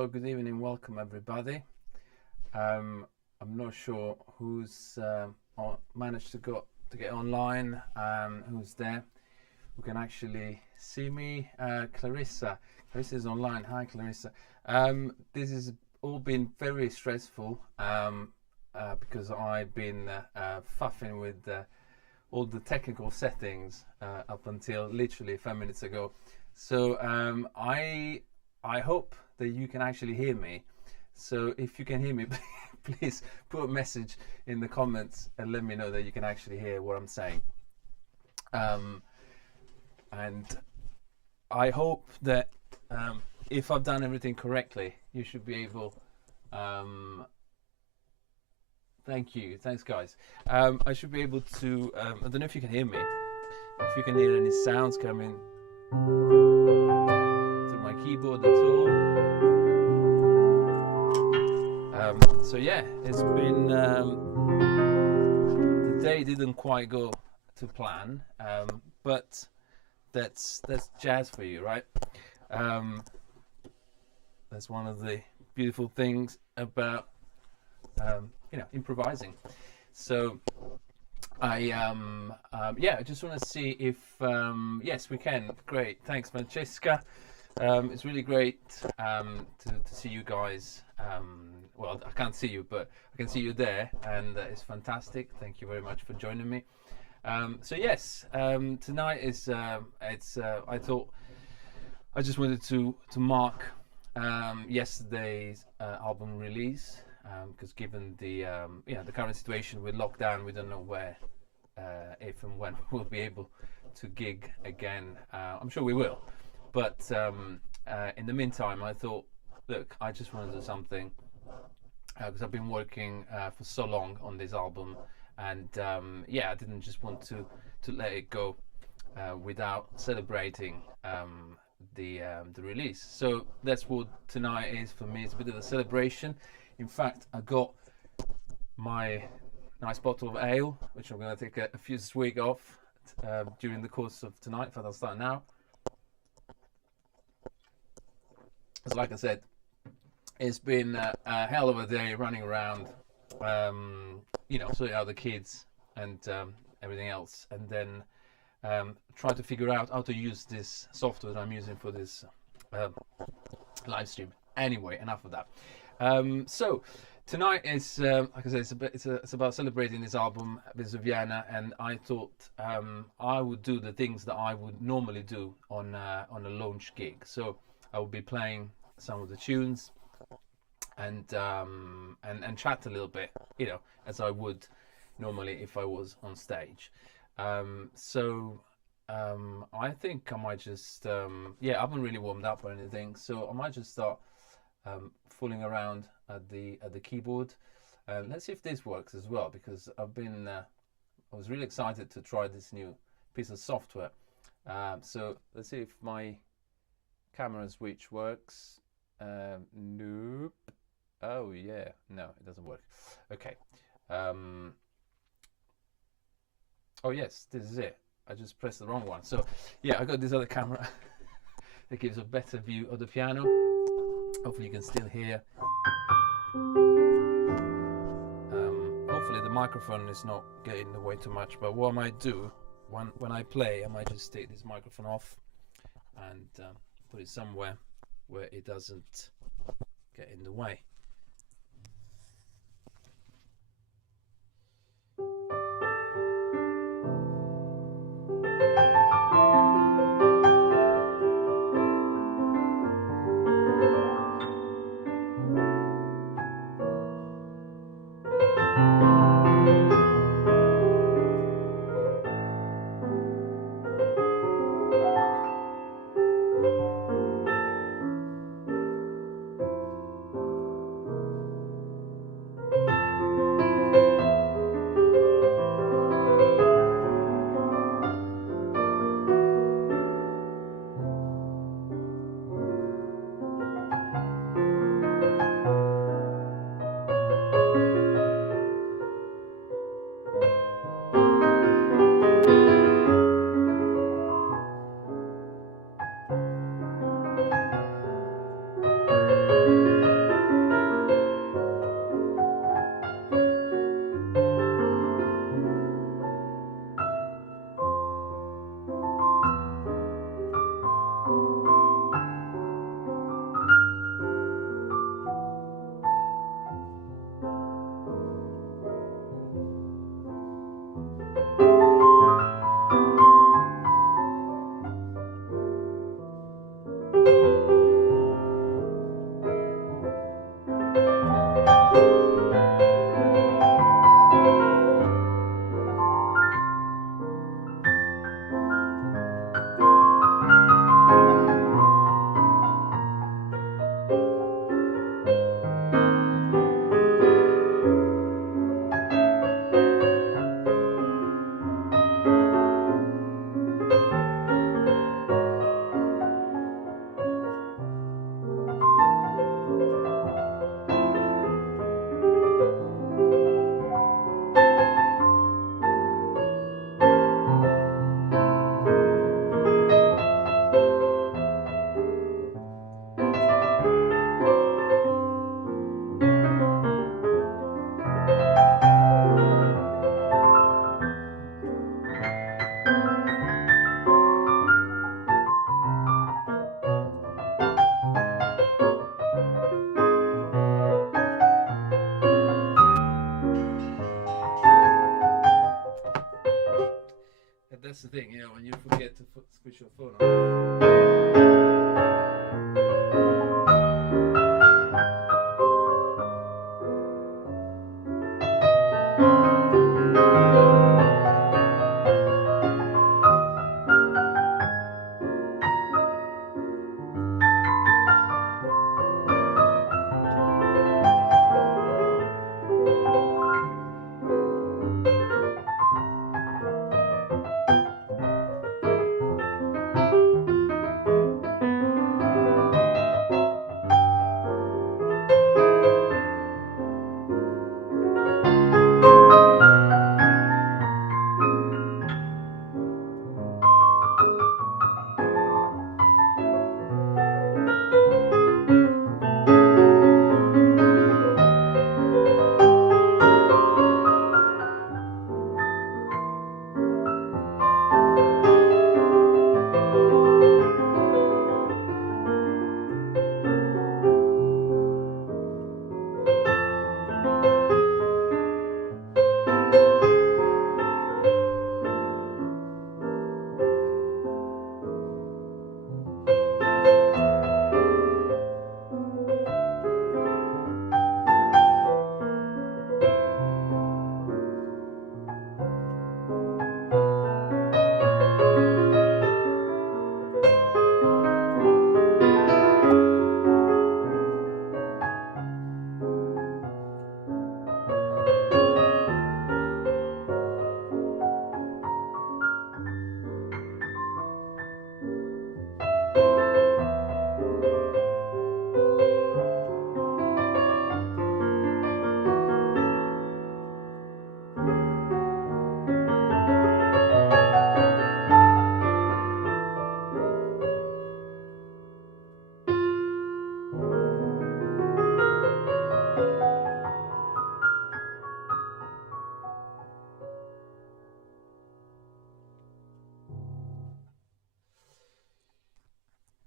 Hello, good evening, welcome everybody. I'm not sure who's managed to get online, who's there, who can actually see me. Clarissa is online. Hi, Clarissa. This has all been very stressful because I've been fuffing with all the technical settings up until literally 5 minutes ago. So I hope that you can actually hear me. So if you can hear me, please put a message in the comments and let me know that you can actually hear what I'm saying. And I hope that if I've done everything correctly, you should be able. Thank you. Thanks, guys. I should be able to. I don't know if you can hear me. If you can hear any sounds coming through my keyboard at all. So yeah, it's been the day didn't quite go to plan, but that's jazz for you, right? That's one of the beautiful things about improvising. So I just want to see if yes, we can. Great, thanks, Francesca. It's really great to see you guys. Well, I can't see you, but I can see you there, and it's fantastic. Thank you very much for joining me. So yes, tonight is I thought I just wanted to mark yesterday's album release, because given the the current situation with lockdown, we don't know where if and when we'll be able to gig again. I'm sure we will, but in the meantime, I thought, look, I just want to do something because I've been working for so long on this album, and I didn't just want to let it go without celebrating the release. So that's what tonight is for me. It's a bit of a celebration. In fact, I got my nice bottle of ale, which I'm going to take a few swigs off during the course of tonight. In fact, I'll start now. As like I said, it's been a hell of a day running around, sorting out the kids and everything else, and then try to figure out how to use this software that I'm using for this live stream. Anyway, enough of that. So tonight is, like I said, it's about celebrating this album, Vesuviana, and I thought I would do the things that I would normally do on a launch gig. So I will be playing some of the tunes and chat a little bit, as I would normally if I was on stage. I think I might just I haven't really warmed up or anything, so I might just start fooling around at the keyboard. Let's see if this works as well, because I was really excited to try this new piece of software. So let's see if my camera switch works. Nope. Oh yeah, no, it doesn't work. Okay. Oh yes, this is it. I just pressed the wrong one. So yeah, I got this other camera that gives a better view of the piano. Hopefully you can still hear. Hopefully the microphone is not getting in the way too much. But what I might do when I play, I might just take this microphone off and put it somewhere where it doesn't get in the way. thing, you know, when you forget to switch your phone on.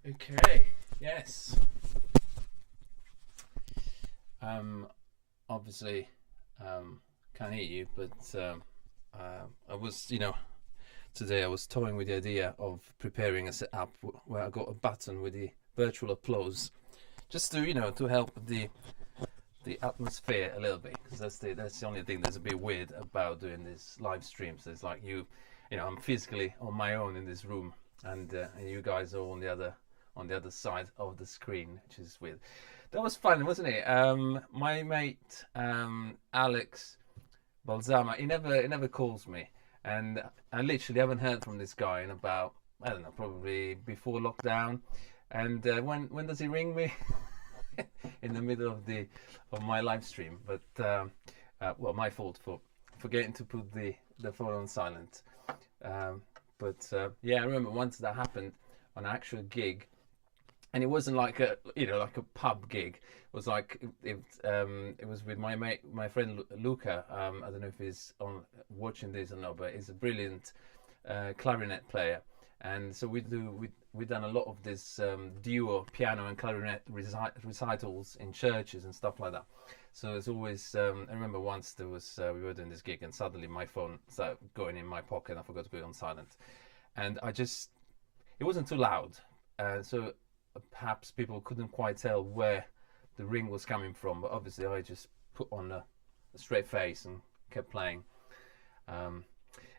Okay, yes. Obviously, can't hear you, but I was, you know, today I was toying with the idea of preparing a setup where I got a button with the virtual applause, just to, you know, to help the atmosphere a little bit, because that's the only thing that's a bit weird about doing these live streams. It's like you know, I'm physically on my own in this room, and you guys are on the other side of the screen, which is weird. That was fun, wasn't it? My mate Alex Balzama, he never calls me, and I literally haven't heard from this guy in about, I don't know, probably before lockdown. And when does he ring me? In the middle of my live stream. But well, my fault for forgetting to put the phone on silent. Yeah, I remember once that happened on an actual gig, and it wasn't like a, you know, like a pub gig. It was like it was with my mate, my friend Luca. I don't know if he's on watching this or not, but he's a brilliant clarinet player, and so we done a lot of this duo piano and clarinet recitals in churches and stuff like that. So it's always I remember once there was we were doing this gig, and suddenly my phone started going in my pocket and I forgot to put it on silent, and it wasn't too loud, so perhaps people couldn't quite tell where the ring was coming from, but obviously I just put on a straight face and kept playing.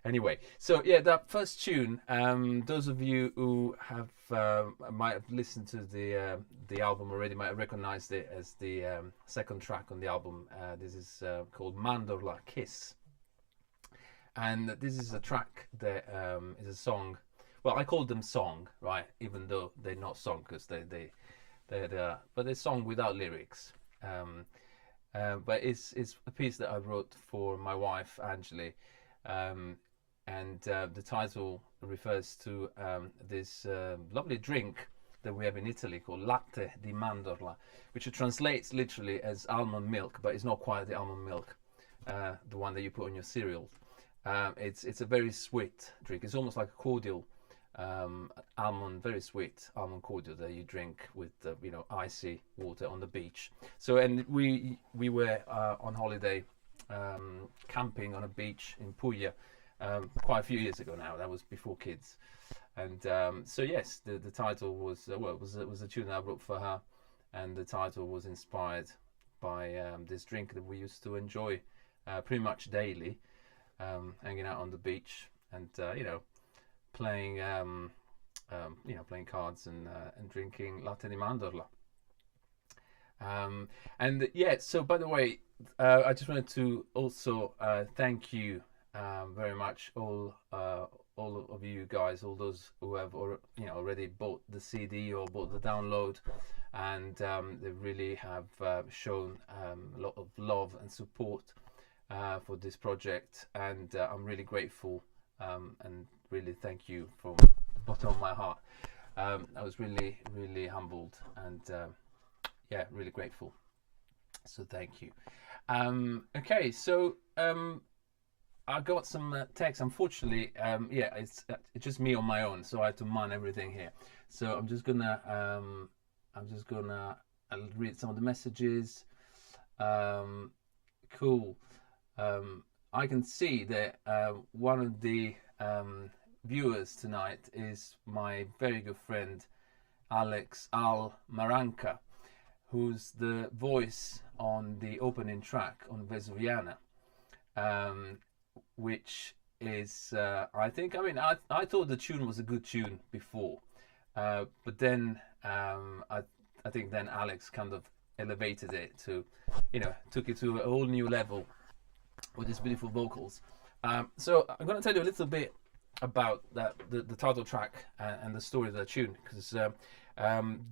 Anyway, so yeah, that first tune, those of you who have might have listened to the album already might have recognized it as the second track on the album. This is called Mandorla Kiss, and this is a track that is a song. Well, I call them song, right? Even though they're not song, because but they're song without lyrics. But it's a piece that I wrote for my wife Angeli, and the title refers to this lovely drink that we have in Italy called latte di mandorla, which translates literally as almond milk, but it's not quite the almond milk, the one that you put on your cereal. It's a very sweet drink. It's almost like a cordial. Very sweet almond cordial that you drink with you know, icy water on the beach. So, and we were on holiday, camping on a beach in Puglia, quite a few years ago now. That was before kids. And so yes, the title was it was a tune that I wrote for her, and the title was inspired by this drink that we used to enjoy pretty much daily, hanging out on the beach and playing playing cards and drinking latte di mandorla. And yeah, so by the way, I just wanted to also thank you very much, all of you guys, all those who have already bought the CD or bought the download, and they really have shown a lot of love and support for this project, and I'm really grateful, and really thank you from the bottom of my heart. I was really, really humbled, and yeah, really grateful. So thank you. Okay, so I got some text. Unfortunately, yeah, it's just me on my own, so I have to man everything here. So I'll read some of the messages. Cool. I can see that one of the viewers tonight is my very good friend Alex Maranca, who's the voice on the opening track on Vesuviana, which is I thought the tune was a good tune before, but then I think then Alex kind of elevated it to, took it to a whole new level with his beautiful vocals. So I'm going to tell you a little bit about the title track and the story of the tune, because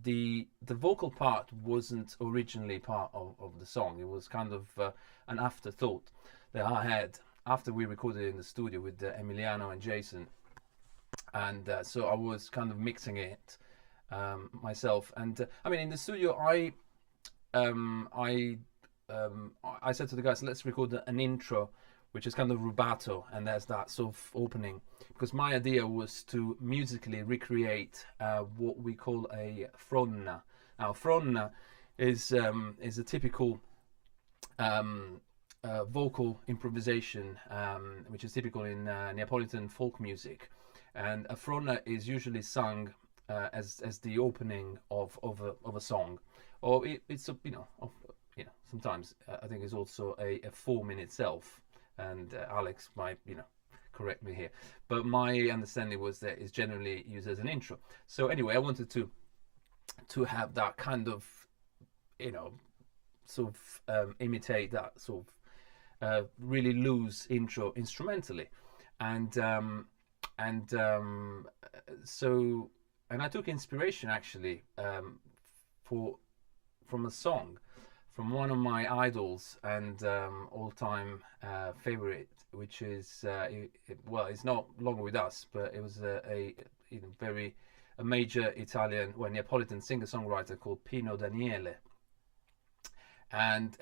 the vocal part wasn't originally part of the song. It was kind of an afterthought that I had after we recorded it in the studio with Emiliano and Jason, and so I was kind of mixing it myself. And I mean, in the studio, I said to the guys, let's record an intro, which is kind of rubato, and there's that sort of opening, because my idea was to musically recreate what we call a fronna. Now, fronna is a typical vocal improvisation, which is typical in Neapolitan folk music, and a fronna is usually sung as the opening of a song, or it's sometimes I think it's also a form in itself, and Alex might correct me here, but my understanding was that it's generally used as an intro. So anyway, I wanted to have that kind of sort of imitate that sort of really loose intro instrumentally, and I took inspiration actually from a song from one of my idols and all-time favorite, which is it's not longer with us, but it was a major Italian, Neapolitan singer-songwriter called Pino Daniele, and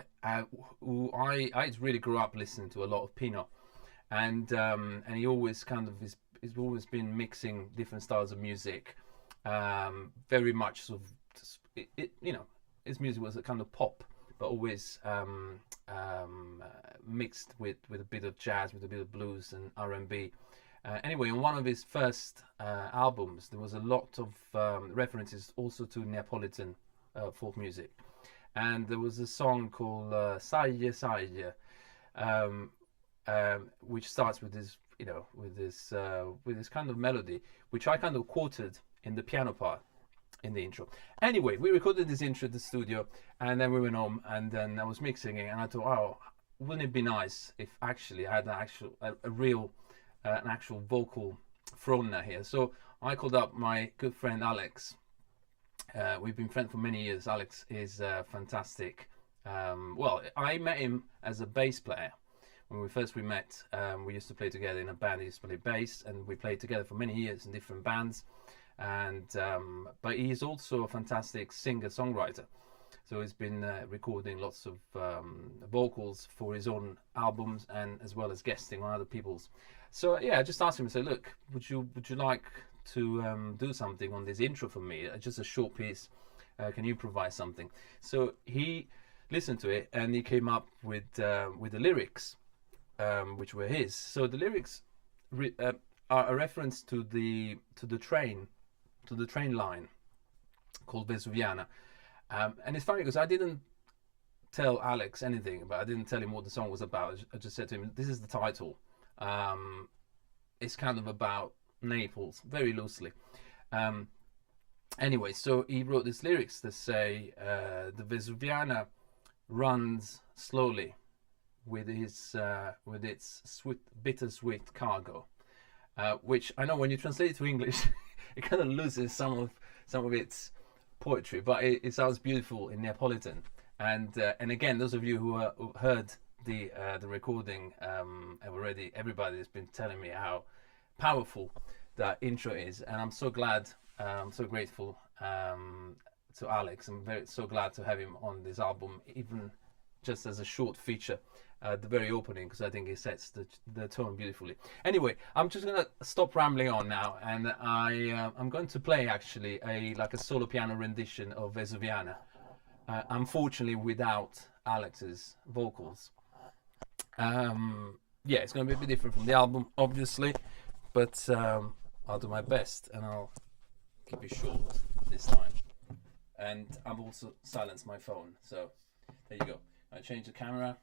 who I really grew up listening to a lot of Pino, and he always he's always been mixing different styles of music, very much sort of his music was a kind of pop, but always mixed with a bit of jazz, with a bit of blues and R&B. Anyway, in one of his first albums, there was a lot of references also to Neapolitan folk music, and there was a song called "Saglie Saglie," which starts with this, with this kind of melody, which I kind of quoted in the piano part in the intro. Anyway, we recorded this intro at the studio, and then we went home, and then I was mixing it, and I thought, oh, wouldn't it be nice if actually I had an actual vocal fronna here? So I called up my good friend Alex. We've been friends for many years. Alex is fantastic. I met him as a bass player. When we met, we used to play together in a band. He used to play bass, and we played together for many years in different bands. And but he's also a fantastic singer-songwriter. So he's been recording lots of vocals for his own albums, and as well as guesting on other people's. So yeah, I just asked him, I said, look, would you like to do something on this intro for me? Just a short piece. Can you improvise something? So he listened to it, and he came up with the lyrics, which were his. So the lyrics are a reference to the train line called Vesuviana. And it's funny because I didn't tell Alex anything, but I didn't tell him what the song was about. I just said to him, "This is the title." It's kind of about Naples, very loosely. Anyway, so he wrote these lyrics that say, "The Vesuviana runs slowly with its bittersweet cargo," which I know when you translate it to English, it kind of loses some of its poetry, but it sounds beautiful in Neapolitan. And again, those of you who heard the recording have already, everybody has been telling me how powerful that intro is, and I'm so glad, I'm so grateful to Alex. I'm so glad to have him on this album, even just as a short feature at the very opening, because I think he sets the tone beautifully. Anyway, I'm just gonna stop rambling on now, and I'm going to play actually like a solo piano rendition of Vesuviana, unfortunately without Alex's vocals. Yeah, it's gonna be a bit different from the album, obviously, but I'll do my best, and I'll keep it short this time. And I've also silenced my phone, so there you go. I change the camera.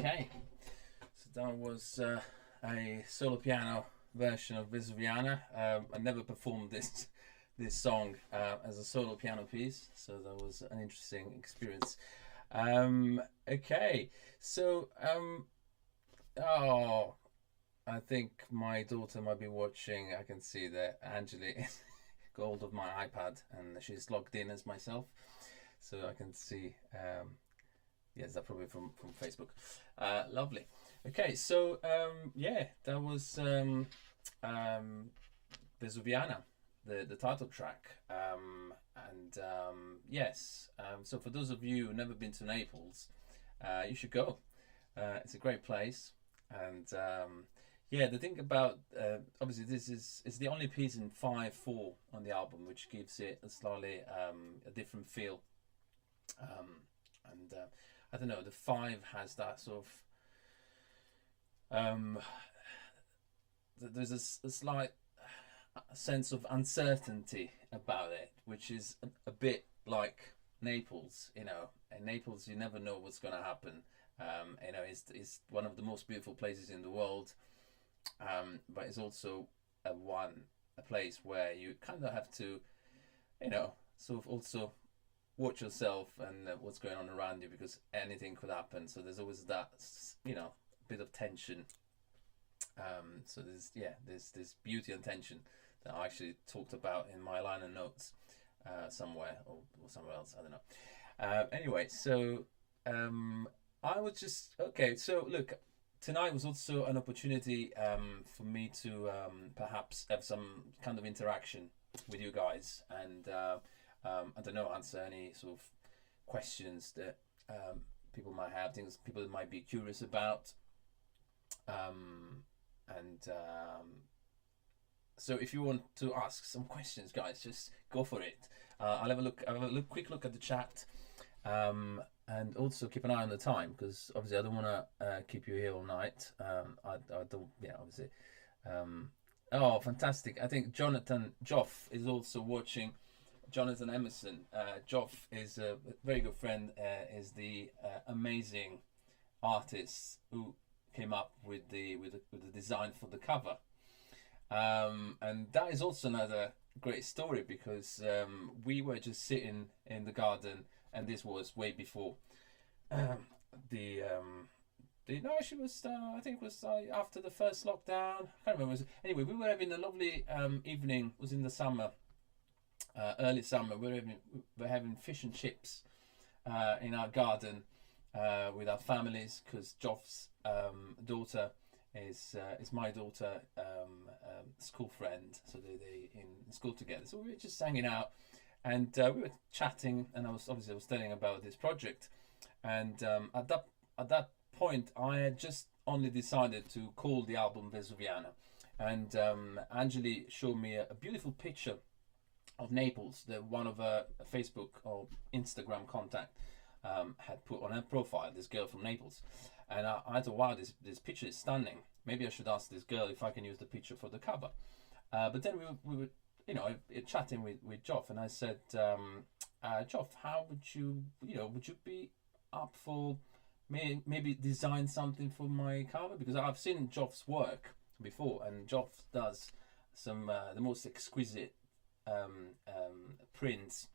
Okay, so that was a solo piano version of Vesuviana. I never performed this song as a solo piano piece, so that was an interesting experience. Okay, so oh, I think my daughter might be watching. I can see that Angeli got hold of my iPad and she's logged in as myself, so I can see. Yes, that's probably from Facebook. Lovely. Okay, so yeah, that was Vesuviana, the title track, and yes. So for those of you who've never been to Naples, you should go. It's a great place, and yeah, the thing about obviously this is the only piece in 5/4 on the album, which gives it a slightly a different feel, and I don't know, the 5 has that sort of there's a slight sense of uncertainty about it, which is a bit like Naples. You know, in Naples you never know what's going to happen. You know, it's one of the most beautiful places in the world, but it's also a place where you kind of have to, you know, sort of also watch yourself and what's going on around you, because anything could happen. So there's always that, you know, bit of tension. So there's this beauty and tension that I actually talked about in my liner notes somewhere or somewhere else. I don't know. Anyway, so I was just okay. So look, tonight was also an opportunity for me to perhaps have some kind of interaction with you guys, and I don't know, answer any sort of questions that people might have, things people might be curious about. So if you want to ask some questions, guys, just go for it. I'll have a look. Quick look at the chat, and also keep an eye on the time, because obviously I don't want to keep you here all night. I don't. Yeah, obviously. Oh, fantastic! I think Jonathan Joff is also watching. Jonathan Emerson. Joff is a very good friend. Is the amazing artist who came up with the design for the cover, and that is also another great story, because we were just sitting in the garden, and this was way before the no, actually was I think it was after the first lockdown. I can't remember. Anyway, we were having a lovely evening. It was in the summer, early summer. We were having fish and chips in our garden with our families, because Joff's daughter is my daughter, school friend, so they in school together. So we were just hanging out, and we were chatting, and I was telling about this project, and at that point I had just only decided to call the album Vesuviana, and Angeli showed me a beautiful picture of Naples that one of her Facebook or Instagram contact had put on her profile, this girl from Naples. And I thought, wow, this picture is stunning. Maybe I should ask this girl if I can use the picture for the cover. But then we were, you know, chatting with Joff, and I said, Joff, how would you be up for maybe design something for my cover? Because I've seen Joff's work before, and Joff does some the most exquisite prints,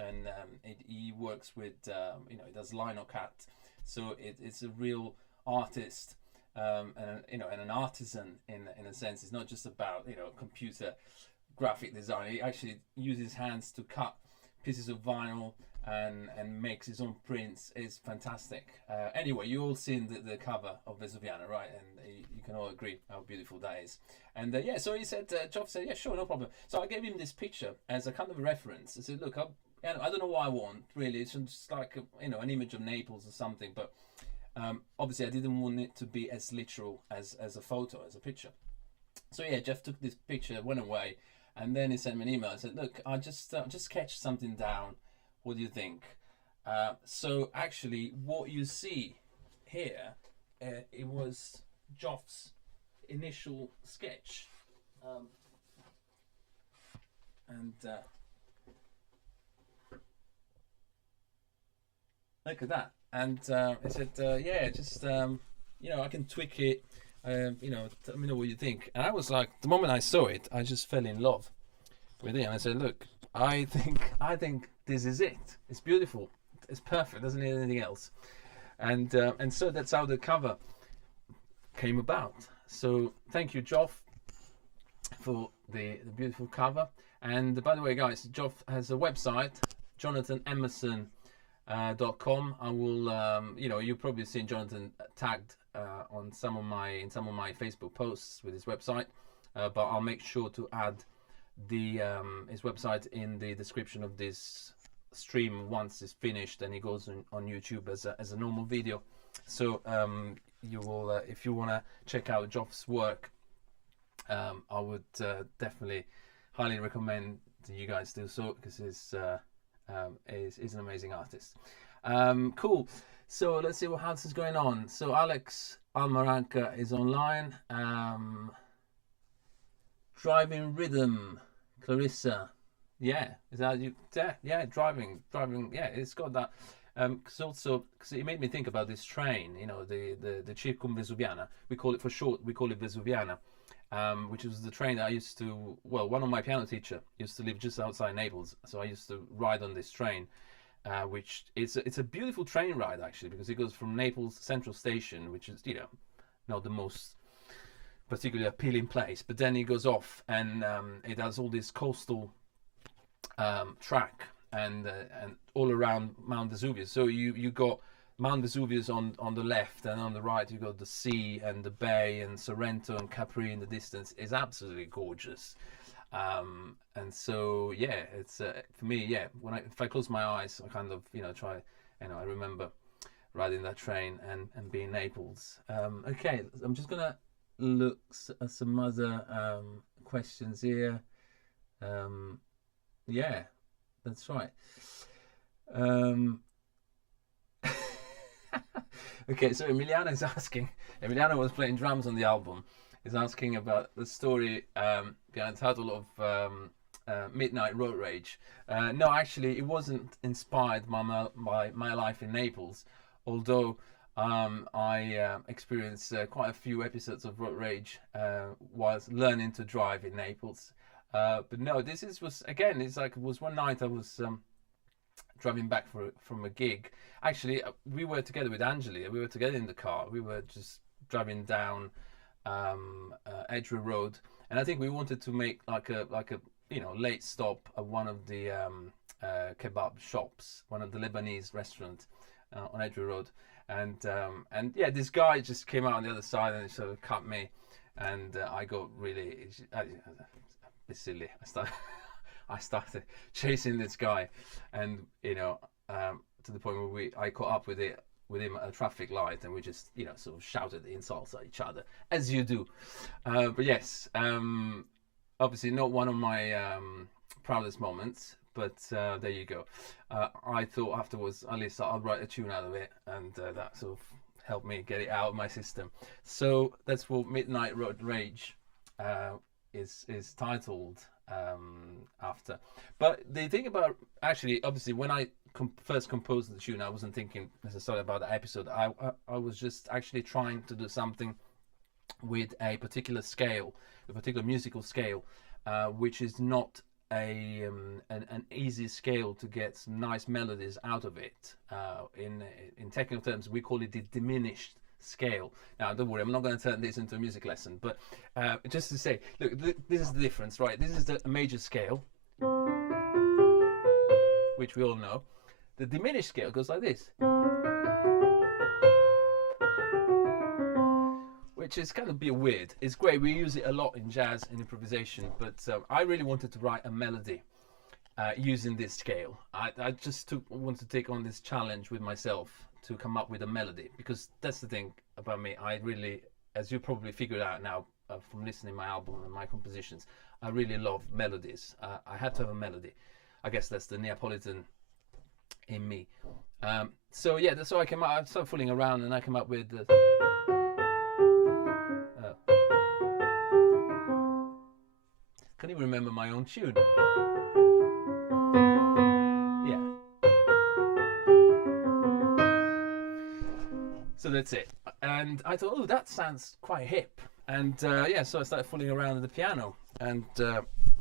and he works with you know, he does lino cut, so it's a real artist, and you know, and an artisan in a sense. It's not just about, you know, computer graphic design. He actually uses his hands to cut pieces of vinyl and makes his own prints. Is fantastic. Anyway, you all seen the cover of Vesuviana, right? And you can all agree how beautiful that is. And yeah, so he said, Joff said, yeah, sure, no problem. So I gave him this picture as a kind of a reference. I said, look, I don't know what I want really. It's just like you know, an image of Naples or something. But obviously, I didn't want it to be as literal as a photo, as a picture. So yeah, Jeff took this picture, went away, and then he sent me an email. I said, look, I just sketched something down. What do you think? So actually, what you see here, it was Joff's initial sketch, and look at that. And I said, yeah, just I can tweak it. Let me know what you think. And I was like, the moment I saw it, I just fell in love with it, and I said, look, I think this is it. It's beautiful. It's perfect. Doesn't need anything else. And so that's how the cover came about. So thank you, Joff, for the beautiful cover. And by the way, guys, Joff has a website, JonathanEmerson.com. I will, you've probably seen Jonathan tagged in some of my Facebook posts with his website, but I'll make sure to add his website in the description of this stream once it's finished and it goes on YouTube as a normal video. So you will, if you want to check out Joff's work, I would definitely highly recommend that you guys do so, because he's an amazing artist. Cool. So let's see what else is going on. So Alex Almaranca is online. Driving Rhythm, Clarissa. Yeah, is that you? Yeah, driving. Yeah, it's got that. Because it made me think about this train. The Circumvesuviana. We call it for short. We call it Vesuviana. Which was the train that I used to. Well, one of my piano teacher used to live just outside Naples, so I used to ride on this train. Which it's a beautiful train ride actually, because it goes from Naples Central Station, which is not the most particularly appealing place, but then it goes off and it has all this coastal track and all around Mount Vesuvius. So you got Mount Vesuvius on the left, and on the right you got the sea and the bay and Sorrento and Capri in the distance. It's absolutely gorgeous. And so yeah, it's for me, yeah, if I close my eyes, I kind of try, I remember riding that train and being Naples. Okay, I'm just gonna look at some other questions here. Yeah, that's right. Okay, so Emiliano is asking. Emiliano was playing drums on the album. Is asking about the story behind the title of Midnight Road Rage. No, actually, it wasn't inspired by my life in Naples, although I experienced quite a few episodes of road rage whilst learning to drive in Naples. But no, it was one night I was driving back from a gig. Actually, we were together with Angeli. We were together in the car. We were just driving down Edgware Road, and I think we wanted to make like a late stop at one of the kebab shops, one of the Lebanese restaurants on Edgware Road, and yeah, this guy just came out on the other side and sort of cut me, and I got really a bit silly. I started chasing this guy, and to the point where I caught up with him at a traffic light, and we just sort of shouted insults at each other, as you do. But yes, obviously not one of my proudest moments, but there you go. I thought afterwards, at least I'll write a tune out of it, and that sort of helped me get it out of my system. So that's what Midnight Road Rage is titled after. But the thing about, actually, obviously, when I first composed the tune, I wasn't thinking necessarily about the episode. I was just actually trying to do something with a particular scale, a particular musical scale, which is not an easy scale to get some nice melodies out of it. In technical terms, we call it the diminished scale. Now, don't worry, I'm not going to turn this into a music lesson, but just to say, look, this is the difference, right? This is the major scale, which we all know. The diminished scale goes like this, which is kind of a bit weird. It's great, we use it a lot in jazz and improvisation, but I really wanted to write a melody using this scale. I just wanted to take on this challenge with myself to come up with a melody, because that's the thing about me. I really, as you probably figured out now from listening to my album and my compositions, I really love melodies. I had to have a melody. I guess that's the Neapolitan in me. So yeah, that's how I came out. I started fooling around and I came up with the can't even remember my own tune. Yeah. So that's it. and I thought, oh, that sounds quite hip. And yeah, so I started fooling around with the piano, and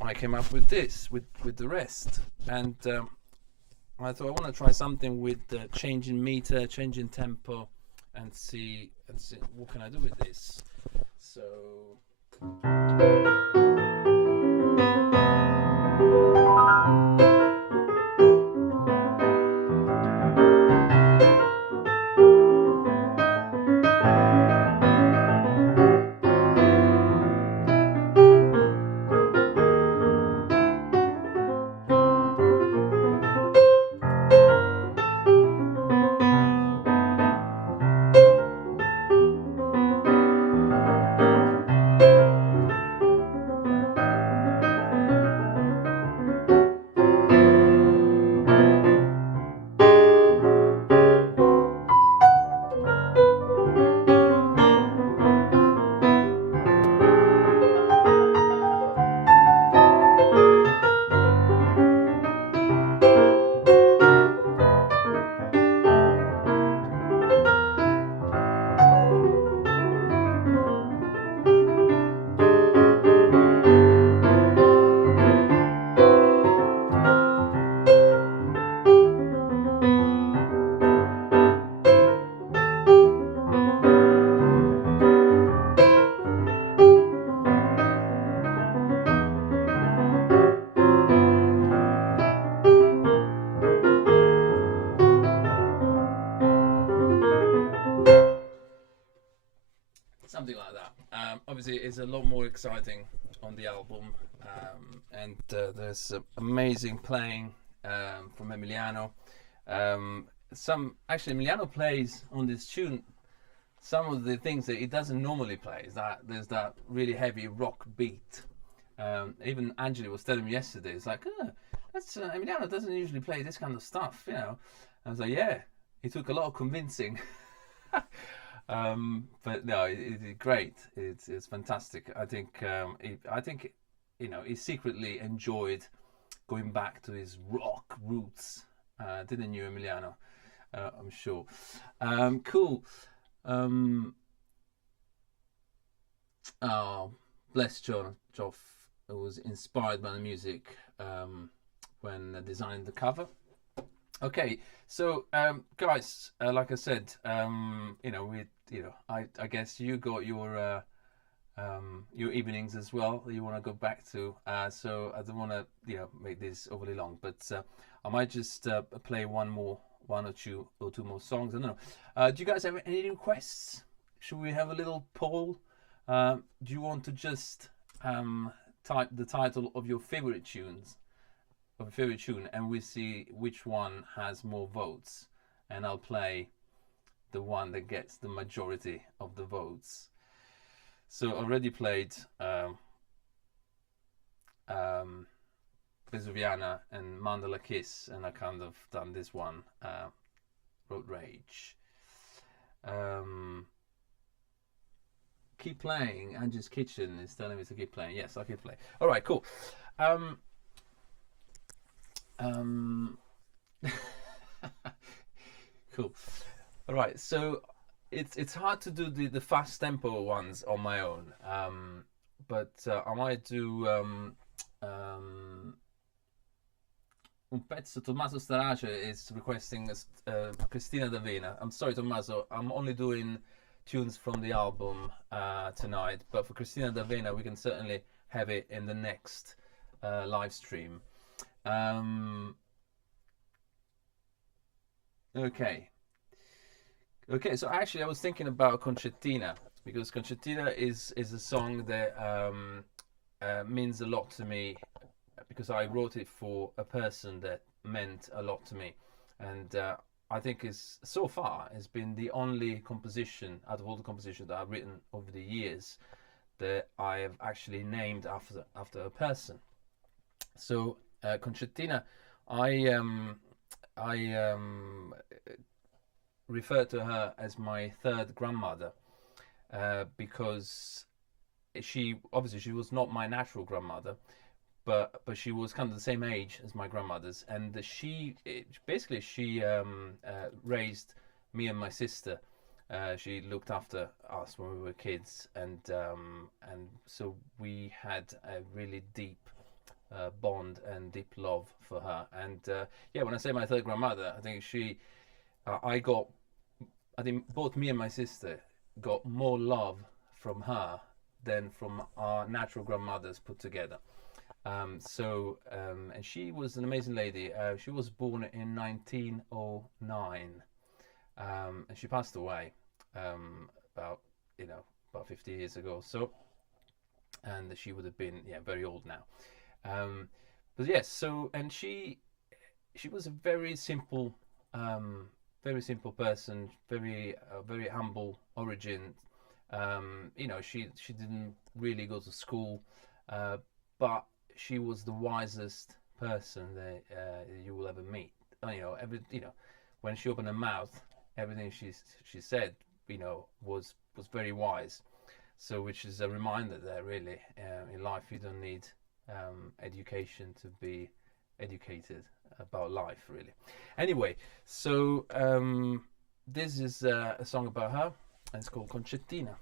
I came up with this, with the rest. And I thought I want to try something with changing meter, changing tempo, and see what can I do with this. So. Something like that. Obviously, it's a lot more exciting on the album, and there's amazing playing from Emiliano. Emiliano plays on this tune some of the things that he doesn't normally play. Is that there's that really heavy rock beat. Even Angeli was telling me yesterday. It's like, that's Emiliano doesn't usually play this kind of stuff, you know. I was like, yeah, he took a lot of convincing. But no, it's great. It's fantastic. I think he secretly enjoyed going back to his rock roots. Didn't you, Emiliano? I'm sure. Cool. Oh, bless Joff, who was inspired by the music when designing the cover. Okay, so guys, like I said, I guess you got your evenings as well that you want to go back to. So I don't want to make this overly long, but I might just play one or two more songs. I don't know. Do you guys have any requests? Should we have a little poll? Do you want to just type the title of your favorite tunes? Of a favorite tune, and we see which one has more votes, and I'll play the one that gets the majority of the votes. So already played Vesuviana and Mandala Kiss, and I kind of done this one, Road Rage. Keep playing. Angie's Kitchen is telling me to keep playing. Yes, I'll keep playing. All right, cool. Cool. All right, so it's hard to do the fast tempo ones on my own, but I might do un pezzo. Tommaso Starace is requesting Cristina D'Avena. I'm sorry, Tommaso, I'm only doing tunes from the album tonight, but for Cristina D'Avena we can certainly have it in the next live stream. Okay, so actually I was thinking about Concertina, because Concertina is a song that means a lot to me, because I wrote it for a person that meant a lot to me, and I think so far has been the only composition out of all the compositions that I've written over the years that I have actually named after a person. So Concertina, I refer to her as my third grandmother, because she was not my natural grandmother, but she was kind of the same age as my grandmothers, and she raised me and my sister She looked after us when we were kids, and so we had a really deep bond and deep love for her. And yeah, when I say my third grandmother, I think I got, I think both me and my sister got more love from her than from our natural grandmothers put together. And she was an amazing lady. She was born in 1909, and she passed away about, about 50 years ago. So, and she would have been, very old now. Um, but yes, and she was a very simple person, very humble origin. She didn't really go to school, but she was the wisest person that you will ever meet. When she opened her mouth, everything she said, was very wise. So, which is a reminder that really, in life you don't need education to be educated about life, really. Anyway, so this is a song about her, and it's called Concettina.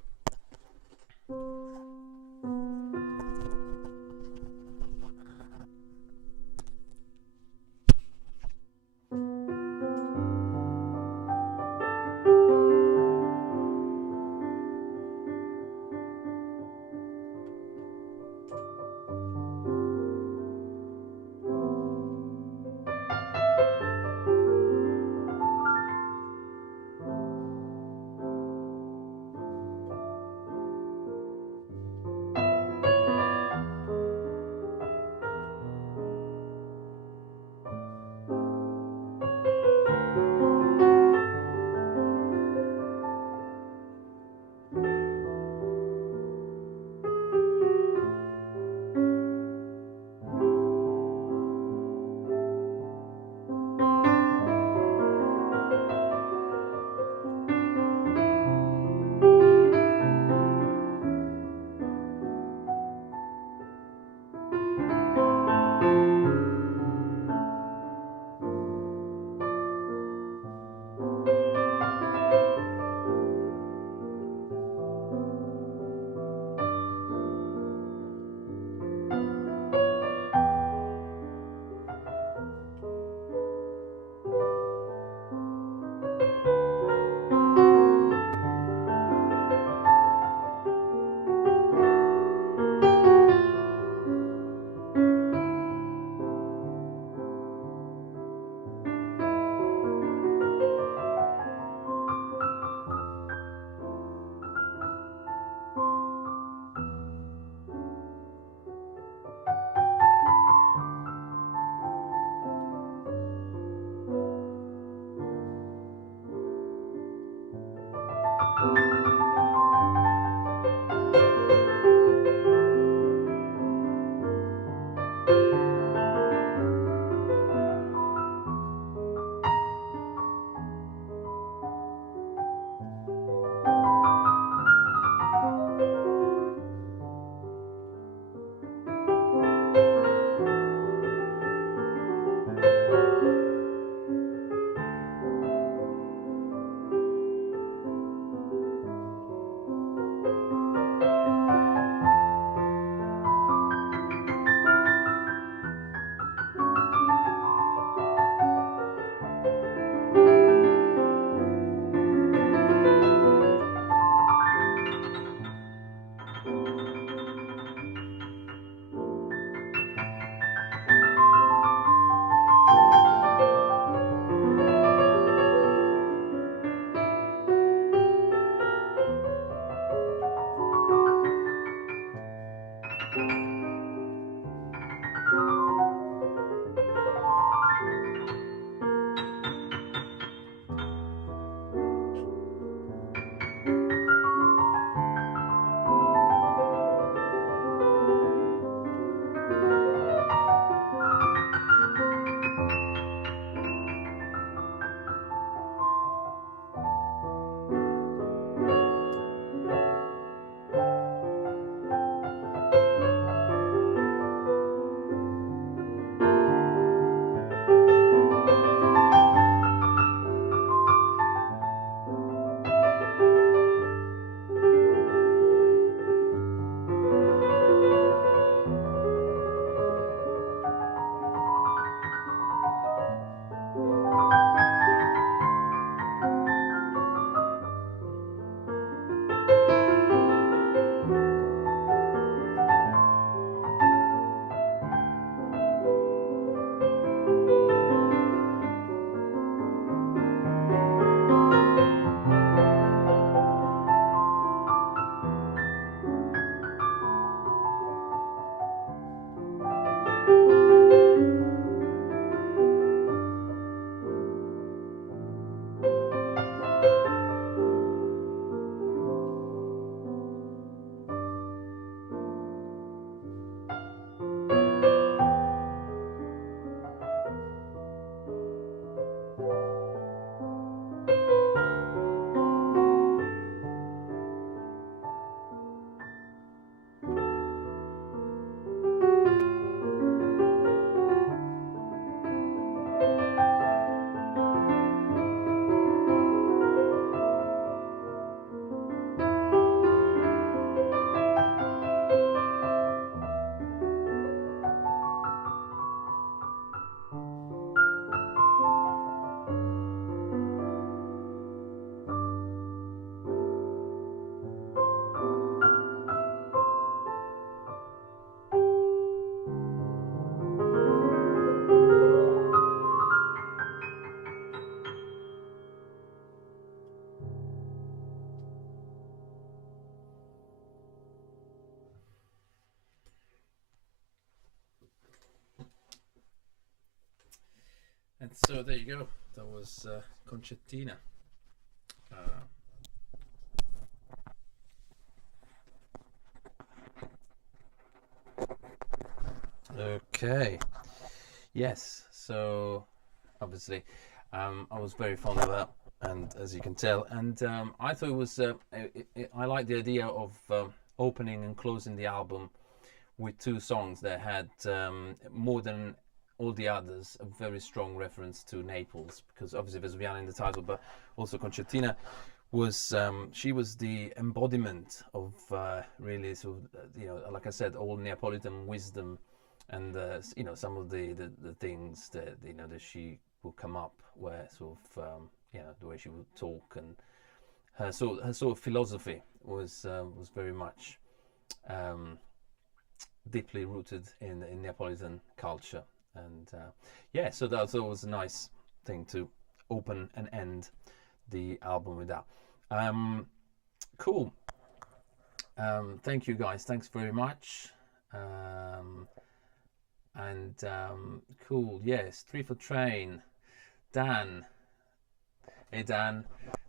And so there you go. That was Concertina. Uh, okay. Yes. So obviously, I was very fond of that, and as you can tell, and I thought it was. I like the idea of opening and closing the album with two songs that had more than all the others a very strong reference to Naples, because obviously Vesuviana in the title, but also Concertina was she was the embodiment of really sort of like I said, all Neapolitan wisdom, and some of the things that she would come up where sort of the way she would talk, and her sort of philosophy was very much deeply rooted in Neapolitan culture, and so that was always a nice thing to open and end the album with that. Cool. Thank you guys. Thanks very much. Cool. Yes. Three for Train. Dan. Hey Dan.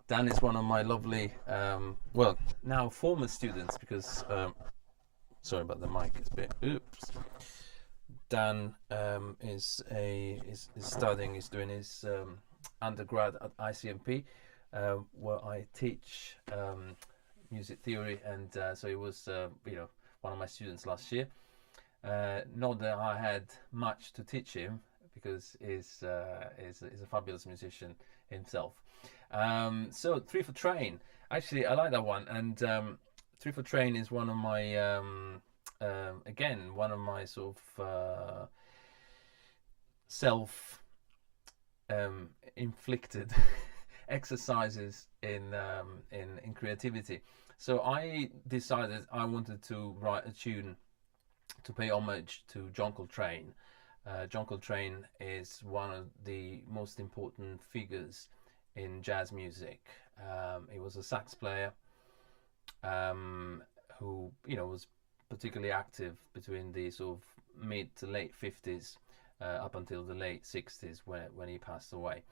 Dan is one of my lovely, now former students, because sorry about the mic. It's a bit. Oops. Dan is studying. He's doing his undergrad at ICMP, where I teach music theory, and so he was one of my students last year. Not that I had much to teach him, because he's a fabulous musician himself. So Three for Train, actually I like that one, and Three for Train is one of my again one of my sort of self inflicted exercises in creativity. So I decided I wanted to write a tune to pay homage to John Coltrane. John Coltrane is one of the most important figures in jazz music. He was a sax player who was particularly active between the sort of mid to late 50s up until the late 60s when he passed away.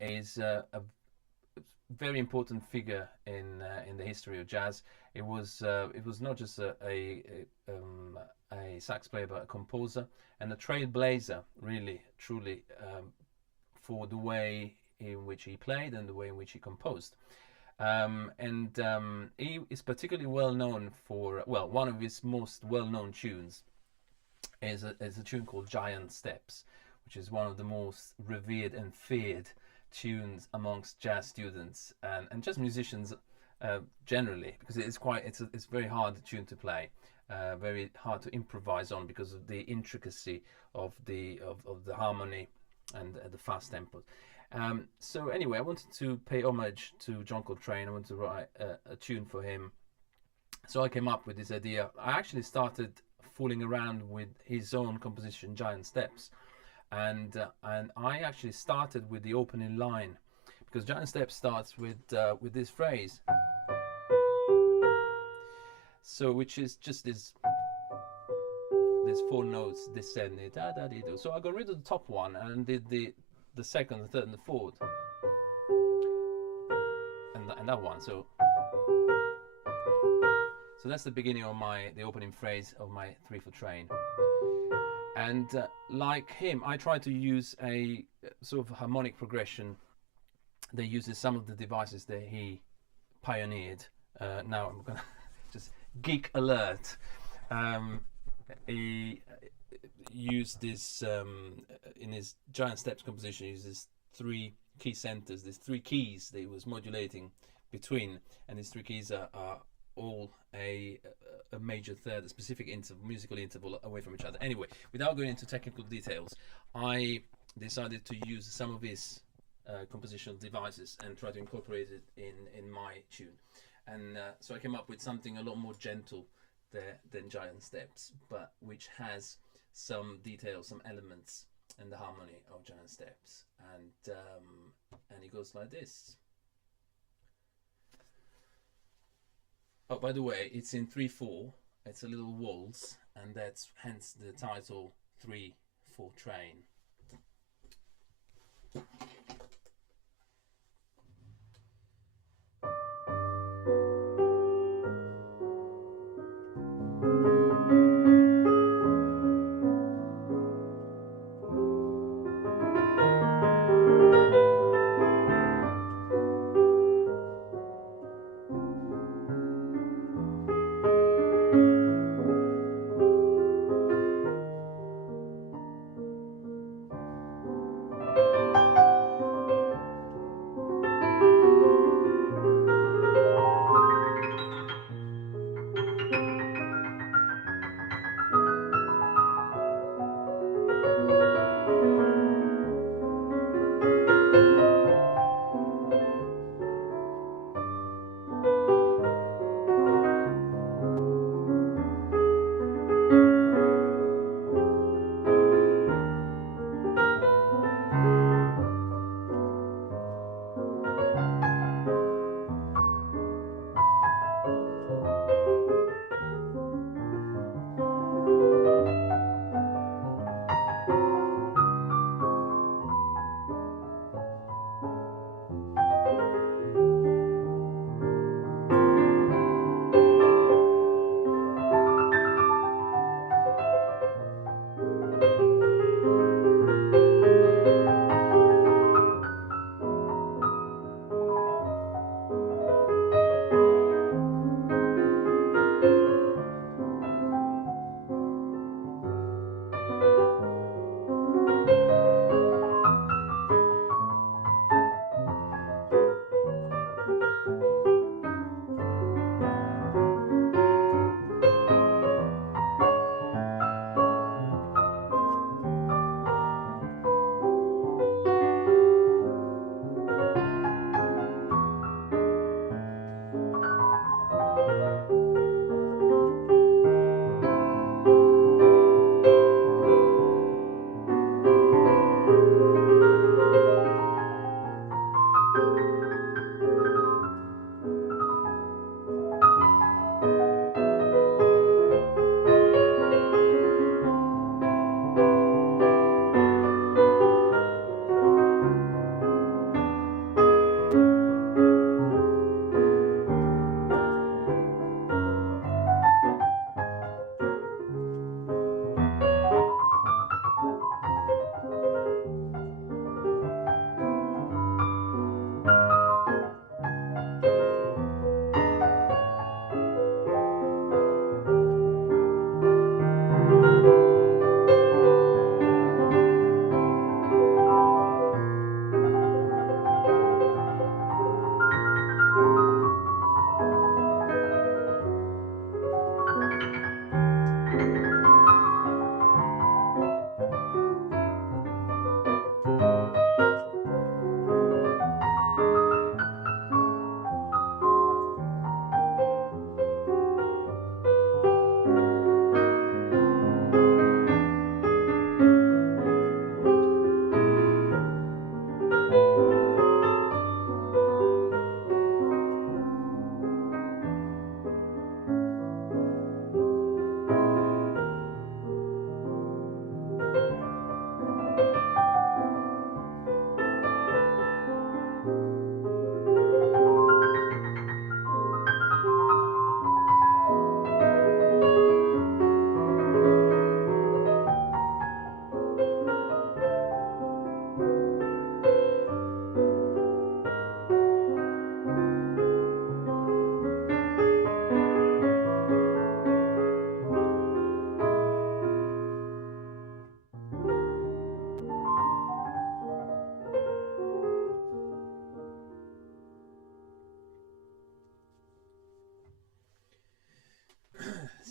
Is a very important figure in the history of jazz. It was not just a sax player, but a composer and a trailblazer, really, truly, for the way in which he played and the way in which he composed. He is particularly well known for, one of his most well-known tunes is a tune called Giant Steps, which is one of the most revered and feared tunes amongst jazz students and jazz musicians generally, because it's a very hard tune to play, very hard to improvise on, because of the intricacy of the harmony and the fast tempos. So anyway, I wanted to pay homage to John Coltrane. I wanted to write a tune for him. So I came up with this idea. I actually started fooling around with his own composition, Giant Steps, and I actually started with the opening line, because Giant Steps starts with this phrase. So which is just there's 4 notes descending, da da dee do. So I got rid of the top one and did the second, the third, and the fourth, and that one. So that's the beginning of the opening phrase of my Three for Train. And like him, I try to use a sort of harmonic progression that uses some of the devices that he pioneered. Now I'm gonna just geek alert. He used this in his Giant Steps composition. He uses 3 key centers. There's 3 keys that he was modulating between, and these 3 keys are all a major third, a specific musical interval away from each other. Anyway, without going into technical details, I decided to use some of his compositional devices and try to incorporate it in my tune. And so I came up with something a lot more gentle than Giant Steps, but which has some details, some elements in the harmony of Giant Steps, and it goes like this. Oh, by the way, it's in 3/4. It's a little waltz, and that's hence the title 3 for Train.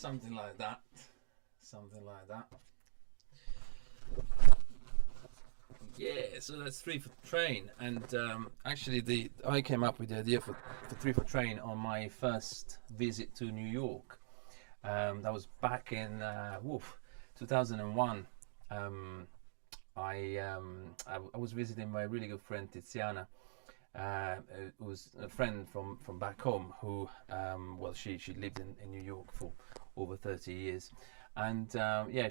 something like that. Yeah, so that's Three for Train, and actually, I came up with the idea for Three for Train on my first visit to New York. That was back in 2001. I was visiting my really good friend Tiziana. It was a friend from back home who, she lived in New York for over 30 years. And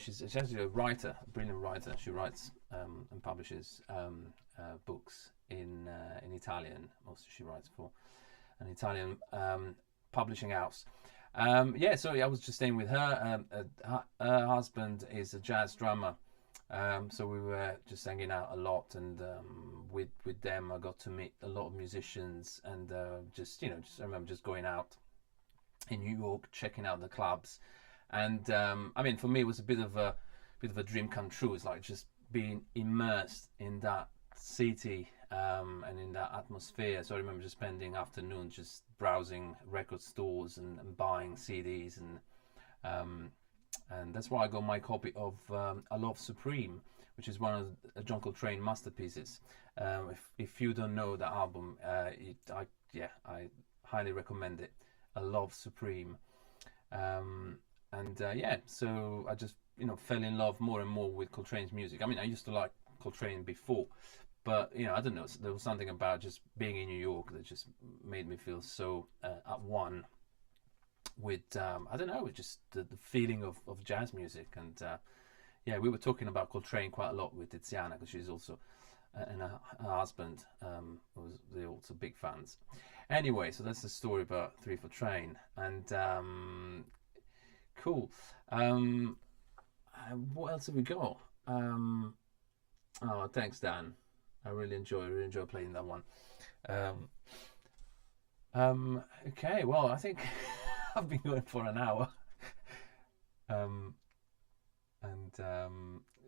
she's actually a writer, a brilliant writer. She writes and publishes books in Italian. Mostly she writes for an Italian publishing house. So I was just staying with her. Her husband is a jazz drummer. So we were just hanging out a lot, and with them I got to meet a lot of musicians, and I remember just going out in New York, checking out the clubs, and for me it was a bit of a dream come true. It's like just being immersed in that city and in that atmosphere. So I remember just spending afternoons just browsing record stores and buying CDs, and that's why I got my copy of A Love Supreme, which is one of John Coltrane masterpieces. If you don't know the album, I highly recommend it. A Love Supreme. So I just fell in love more and more with Coltrane's music. I used to like Coltrane before, but I don't know, there was something about just being in New York that just made me feel so at one with I don't know, with just the feeling of jazz music. And we were talking about Coltrane quite a lot with Tiziana, because she's also and her husband they're also big fans. Anyway, so that's the story about Three for Train. And cool. What else have we got? Thanks, Dan. I really enjoy playing that one. Okay, well, I think I've been going for an hour,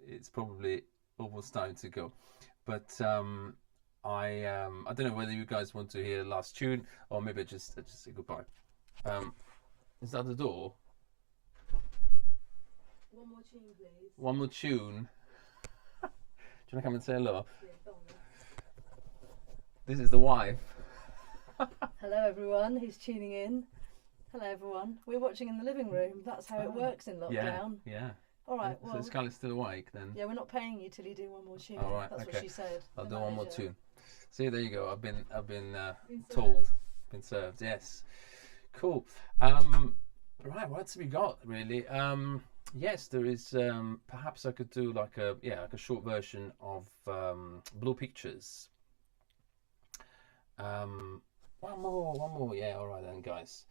it's probably almost time to go. But I don't know whether you guys want to hear the last tune, or maybe just say goodbye. Is that the door? One more tune, please. One more tune. Do you want to come and say hello? Yeah, go on then. This is the wife. Hello everyone who's tuning in. Hello everyone. We're watching in the living room. That's how it works in lockdown. Yeah. All right. So Well, is Scully still awake then? yeah, we're not paying you till you do one more tune. All right. That's Okay. what she said. I'll the do one more manager. tune. See, there you go. I've been told, served. been served. Yes. Cool. Right. What else have we got really? Yes, there is. Perhaps I could do like a short version of Blue Pictures. One more. Yeah. All right then, guys.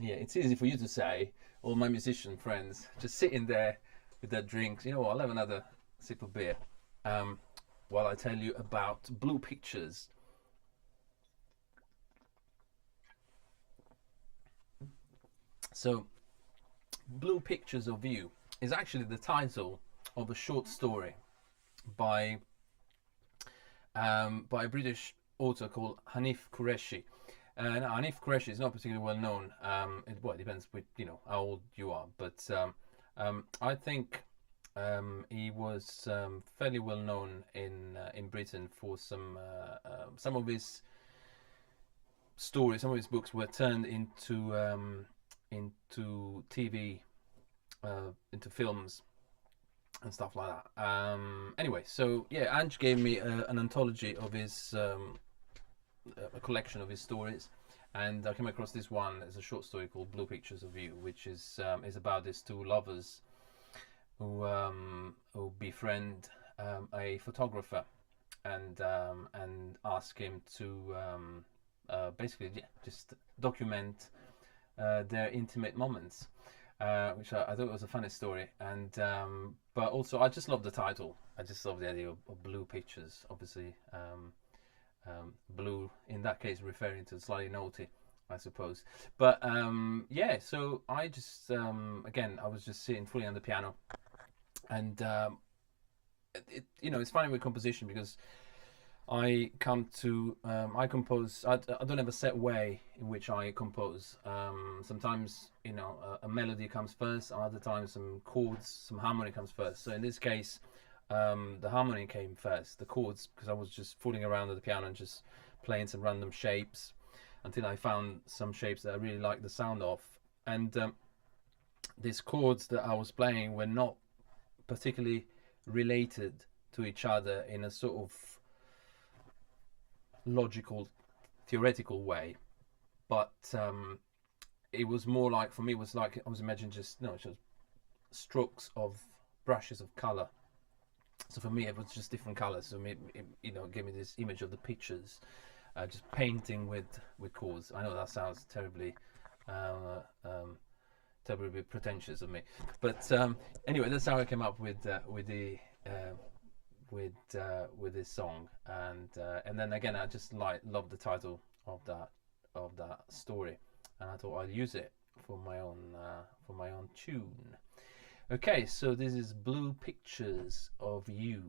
It's easy for you to say. All my musician friends just sitting there with their drinks. You know what? I'll have another sip of beer while I tell you about Blue Pictures. So, Blue Pictures of You is actually the title of a short story by a British author called Hanif Qureshi. Now, Hanif Qureshi is not particularly well known. It depends with how old you are, but I think he was fairly well known in Britain for some of his stories. Some of his books were turned into TV, into films and stuff like that. Anyway, so Ange gave me an anthology of his. A collection of his stories, and I came across this one as a short story called Blue Pictures of You, which is about these two lovers who befriend a photographer and ask him to basically just document their intimate moments, which I thought was a funny story. And but also I just love the title. I just love the idea of Blue Pictures, obviously. Blue in that case referring to slightly naughty, I suppose. But so I just again I was just sitting fully on the piano, and it's funny with composition, because I come to I compose. I don't have a set way in which I compose. Sometimes a melody comes first. Other times some chords, some harmony comes first. So in this case, the harmony came first. The chords, because I was just fooling around with the piano and just playing some random shapes until I found some shapes that I really liked the sound of. And these chords that I was playing were not particularly related to each other in a sort of logical, theoretical way, but it was more like, for me, it was like I was imagining just strokes of brushes of color. So for me, it was just different colors. So it gave me this image of the pictures, just painting with chords. I know that sounds terribly terribly pretentious of me, but anyway, that's how I came up with this song, and then again, I just loved the title of that story, and I thought I'd use it for my own tune. Okay, so this is Blue Pictures of You.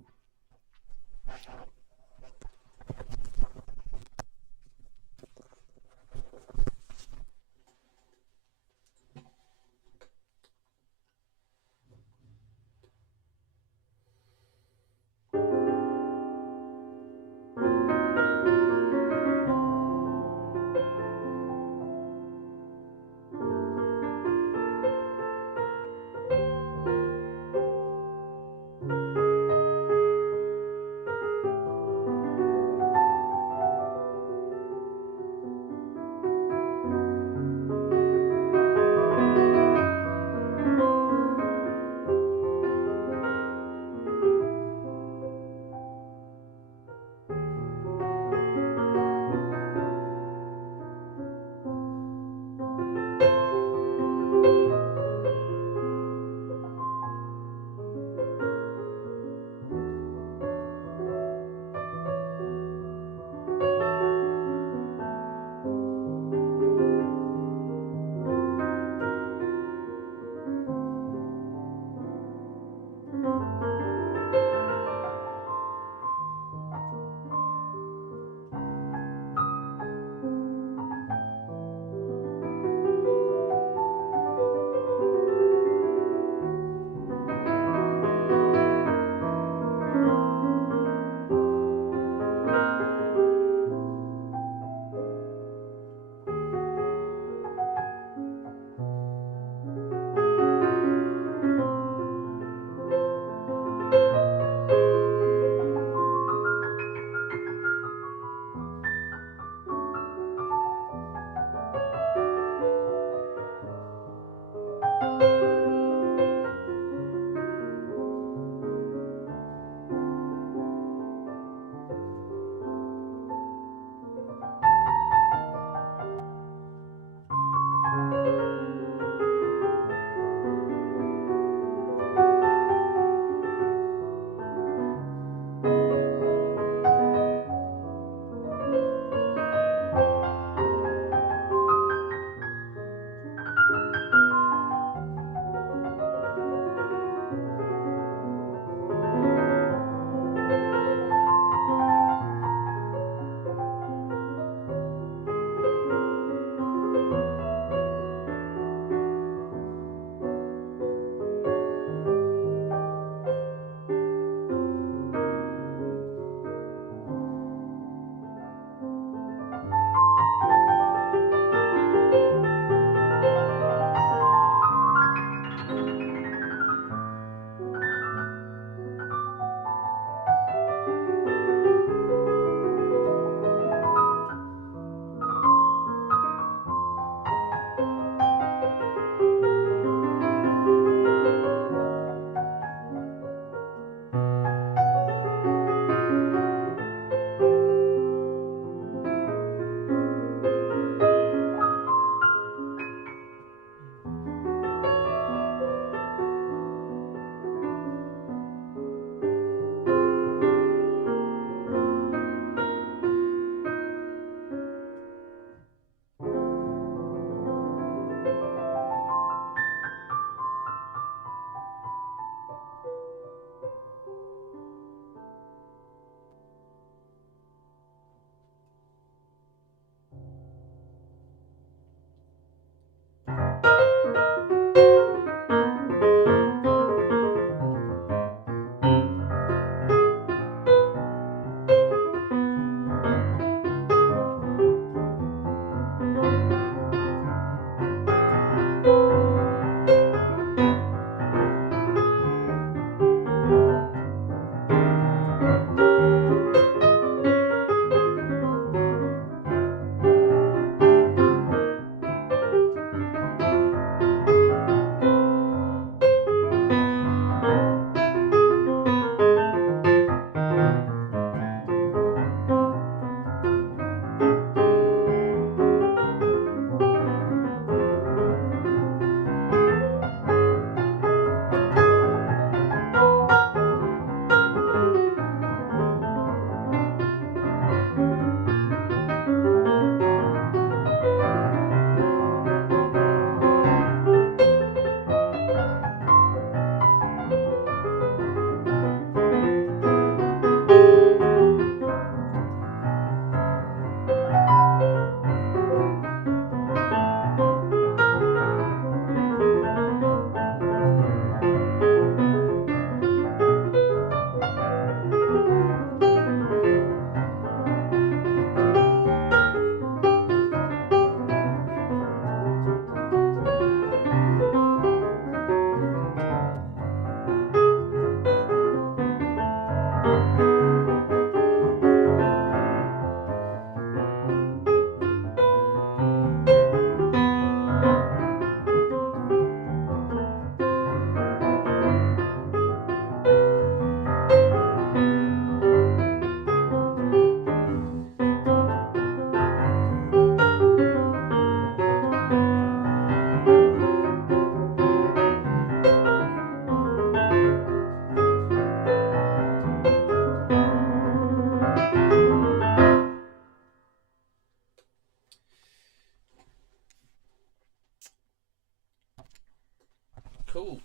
Cool.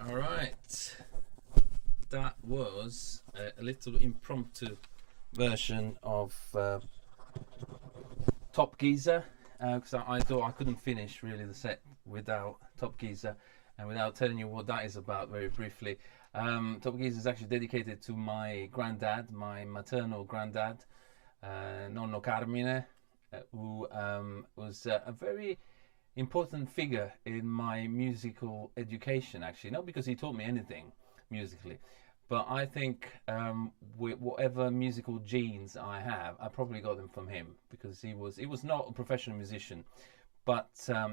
All right. That was a little impromptu version of Top Geezer, because I thought I couldn't finish really the set without Top Geezer and without telling you what that is about very briefly. Top Geezer is actually dedicated to my granddad, my maternal granddad, Nonno Carmine, who was a very important figure in my musical education, actually. Not because he taught me anything musically, but I think whatever musical genes I have, I probably got them from him, because he was not a professional musician, but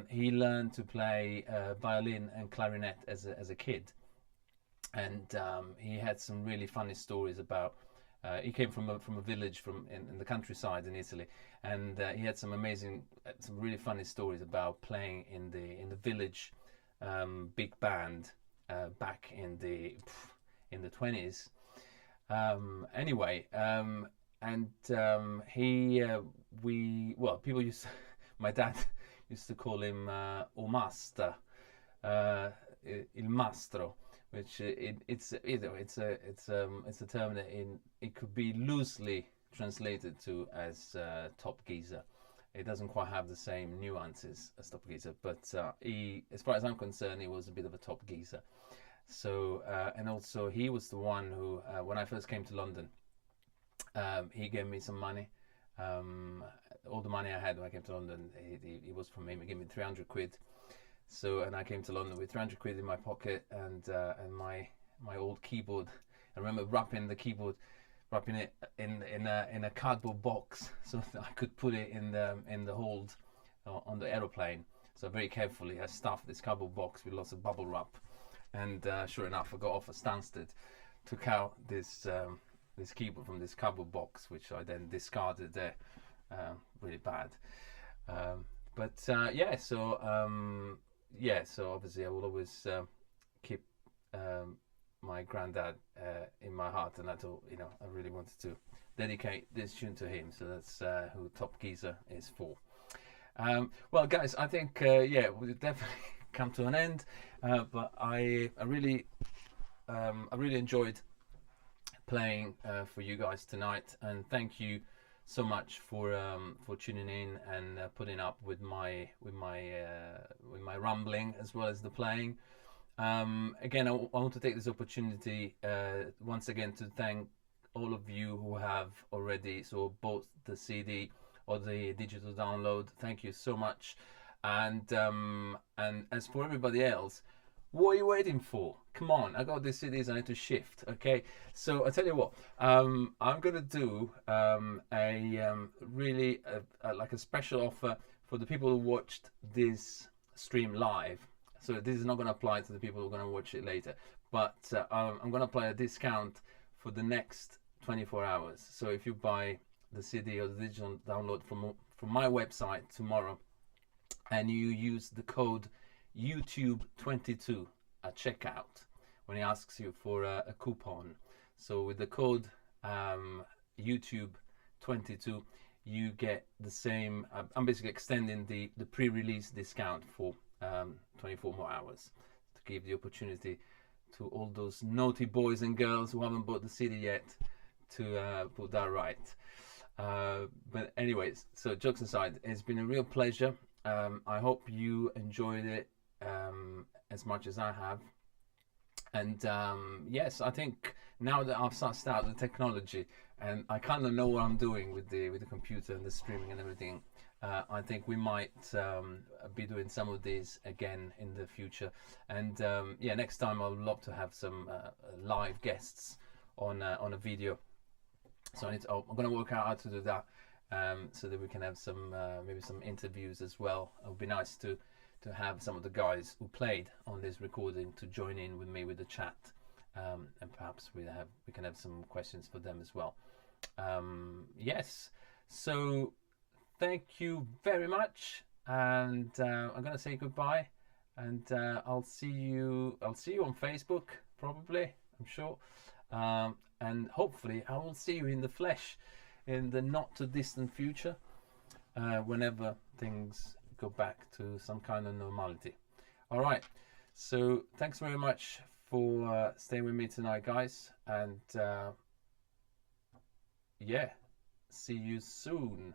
he learned to play violin and clarinet as a kid, and he had some really funny stories about. He came from a village in the countryside in Italy, and he had some really funny stories about playing in the village big band back in the 20s. Anyway, and people used my dad used to call him O Master, Il Mastro, which it's a term that it could be loosely translated to as Top Geezer. It doesn't quite have the same nuances as Top Geezer, but he, as far as I'm concerned, he was a bit of a top geezer. So and also he was the one who, when I first came to London, he gave me some money. All the money I had when I came to London, it was from him. He gave me 300 quid. So, and I came to London with 300 quid in my pocket and my old keyboard. I remember wrapping it in a cardboard box so that I could put it in the hold on the aeroplane. So very carefully I stuffed this cardboard box with lots of bubble wrap, and sure enough I got off at Stansted, took out this keyboard from this cardboard box, which I then discarded there, really bad. So obviously I will always keep my granddad in my heart, and I thought, I really wanted to dedicate this tune to him. So that's who Top Geezer is for. Well, guys, I think we'll definitely come to an end. But I really enjoyed playing for you guys tonight, and thank you so much for tuning in and putting up with my rambling as well as the playing. Again, I want to take this opportunity once again to thank all of you who have already bought the CD or the digital download. Thank you so much. And as for everybody else, what are you waiting for? Come on, I got these CDs, I need to shift. Okay, so I tell you what, I'm gonna do like a special offer for the people who watched this stream live. So this is not going to apply to the people who are going to watch it later, but I'm going to apply a discount for the next 24 hours. So if you buy the CD or the digital download from my website tomorrow, and you use the code YouTube22 at checkout when he asks you for a coupon. So with the code YouTube22, you get the same. I'm basically extending the pre-release discount for 24 more hours to give the opportunity to all those naughty boys and girls who haven't bought the CD yet to put that right. But anyways, so jokes aside, it's been a real pleasure. I hope you enjoyed it as much as I have. And yes, I think now that I've sussed out the technology and I kind of know what I'm doing with the computer and the streaming and everything, I think we might be doing some of these again in the future. And next time I would love to have some live guests on a video. So I'm going to work out how to do that, so that we can have some maybe some interviews as well. It would be nice to have some of the guys who played on this recording to join in with me with the chat, and perhaps we can have some questions for them as well. Yes, so thank you very much, and I'm gonna say goodbye, and I'll see you on Facebook probably, I'm sure, and hopefully I will see you in the flesh in the not too distant future, whenever things go back to some kind of normality. All right, So thanks very much for staying with me tonight, guys, and yeah, see you soon.